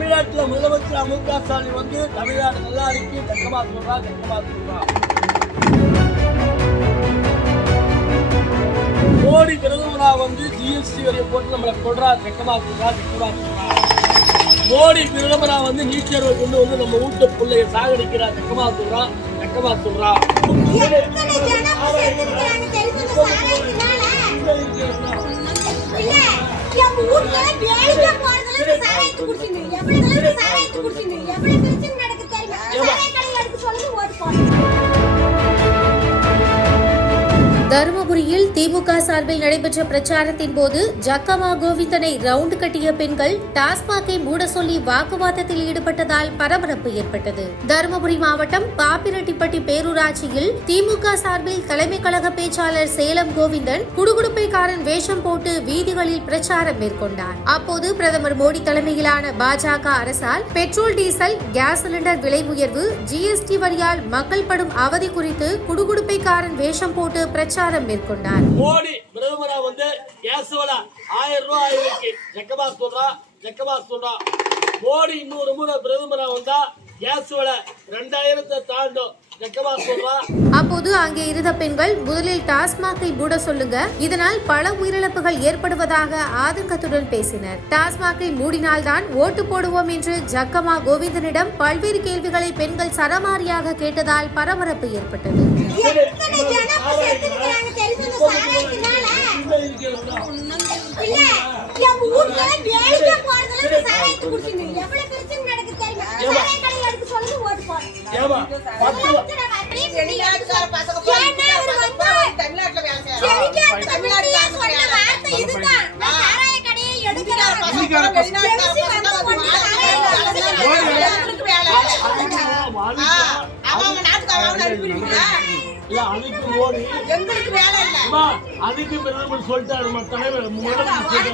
தமிழ்நாட்டில் முதலமைச்சர் மு க ஸ்டாலின் வந்து தமிழ்நாடு நல்லா இருக்கு தக்கமா சொல்றா தக்கமா சொல்றா. மோடி பிரதமரா வந்து ஜிஎஸ்டி வரியை போட்டு நம்மளை கொள்றா தக்கமா சொல்றா தக்கமா சொல்றா. மோடி பிரதமரா வந்து நீட் தேர்வை கொண்டு வந்து நம்ம வீட்டு பிள்ளைய சாகடிக்கிறா தக்கமா சொல்றா தக்கமா சொல்றா. இல்ல, எங்க ஊர்ல வேலைக்கே போறதில்ல, சாராயத்தை குடிச்சிட்டு. தருமபுரியில் திமுக சார்பில் நடைபெற்ற பிரச்சாரத்தின் போது ஜக்கமா கோவிந்தனை ரவுண்டு கட்டிய பெண்கள் டாஸ்மாகை மூட சொல்லி வாக்குவாதத்தில் ஈடுபட்டதால் பரபரப்பு ஏற்பட்டது. தருமபுரி மாவட்டம் பாப்பிரெட்டிப்பட்டி பேரூராட்சியில் திமுக சார்பில் தலைமை கழக பேச்சாளர் சேலம் கோவிந்தன் குடுகுடுப்பைக்காரன் வேஷம் போட்டு வீதிகளில் பிரச்சாரம் மேற்கொண்டார். அப்போது பிரதமர் மோடி தலைமையிலான பாஜக அரசால் பெட்ரோல் டீசல் கேஸ் சிலிண்டர் விலை உயர்வு ஜிஎஸ்டி வரியால் மக்கள் படும் அவதி குறித்து குடுகுடுப்பைக்காரன் வேஷம் போட்டு பிரச்சாரம் மேற்கொண்டார். மோடி பிரதமரா வந்து கேஸ் ஆயிரம் ரூபாய் ஆயிருக்கு. ஜக்கமா சொல்றா ஜக்கமா சொல்றா. மோடி இன்னொரு முறை பிரதமரா வந்தா கேஸ் ரெண்டாயிரத்தை தாண்டும். அப்போது அங்கே இருந்த பெண்கள் முதலில் டாஸ்மாகை மூட சொல்லுங்க. இதனால் பல உயிரிழப்புகள் ஏற்படுவதாக ஆதங்கத்துடன் பேசினர். டாஸ்மாகை மூடினால்தான் ஓட்டு போடுவோம் என்று ஜக்கமா கோவிந்தனிடம் பல்வேறு கேள்விகளை பெண்கள் சரமாரியாக கேட்டதால் பரபரப்பு ஏற்பட்டது. எவ்வளவு பிரச்சனை நடக்குது தெரியுமா? ஏமா பத்து அவங்க நாட்டுக்கு அவன் அனுப்பிடுவீங்களா இல்ல அதுக்கு மோடி எங்களுக்கு வேலை இல்லை அதுக்கு பிரதமர் சொல்லிட்டாரு நம்ம தலைவர் முதலமைச்சர்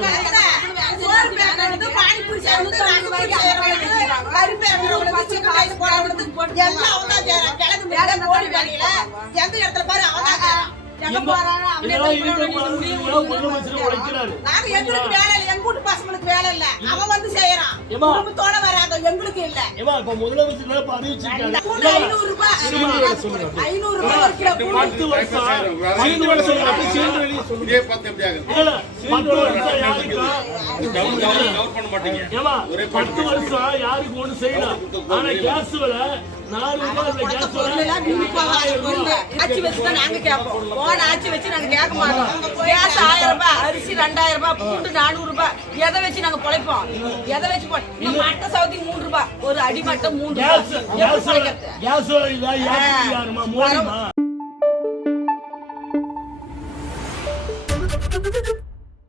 போடுறவங்களுக்கு எல்லாம் அவன் தான் மேல வேலையில எந்த இடத்துல பாரு அவன் தான் நாங்க எங்களுக்கு வேலை இல்லை எங்க வீட்டு பசங்களுக்கு வேலை இல்ல. அவன் வந்து செய்யறான்? குடும்பத்தோட வராங்க எங்களுக்கு இல்ல. ஏமா இப்ப முதலமைச்சர் இப்ப அறிவிச்சிருக்காரு கூண்டு ஐநூறு ரூபாய் ஐநூறு ரூபாய் ஒரு கிலோ. பத்து வருஷம் ஐந்து வருஷம் அப்படி சேர்ந்து வெளியே சொல்லுங்க. இதே பார்த்து எப்படி ஆகுது? இல்ல, பத்து வருஷம் யாருக்கு கவர் கவர் கவர் பண்ண மாட்டீங்க? ஏமா பத்து வருஷம் யாருக்கு ஒண்ணு செய்யலாம்? ஆனா கேஸ் விலை நாலு ரூபாய் இந்த கேஸ் விலை எல்லாம் நூறுபா ஆயிரம் ரூபாய். ஆட்சி வச்சு தான் நாங்க கேட்போம். போன ஆட்சி வச்சு நாங்க கேட்க மாட்டோம் கேஸ் ஆயிரம் ரூபாய் அரிசி ரெண்டாயிரம் ரூபாய் பூண்டு நானூறு ரூபாய். எதை வச்சு நாங்க பொழைப்போம்? எதை வச்சு மட்டை சவுதி மூணு ரூபாய். ஒரு அடிமட்டை மூணு ரூபாய்.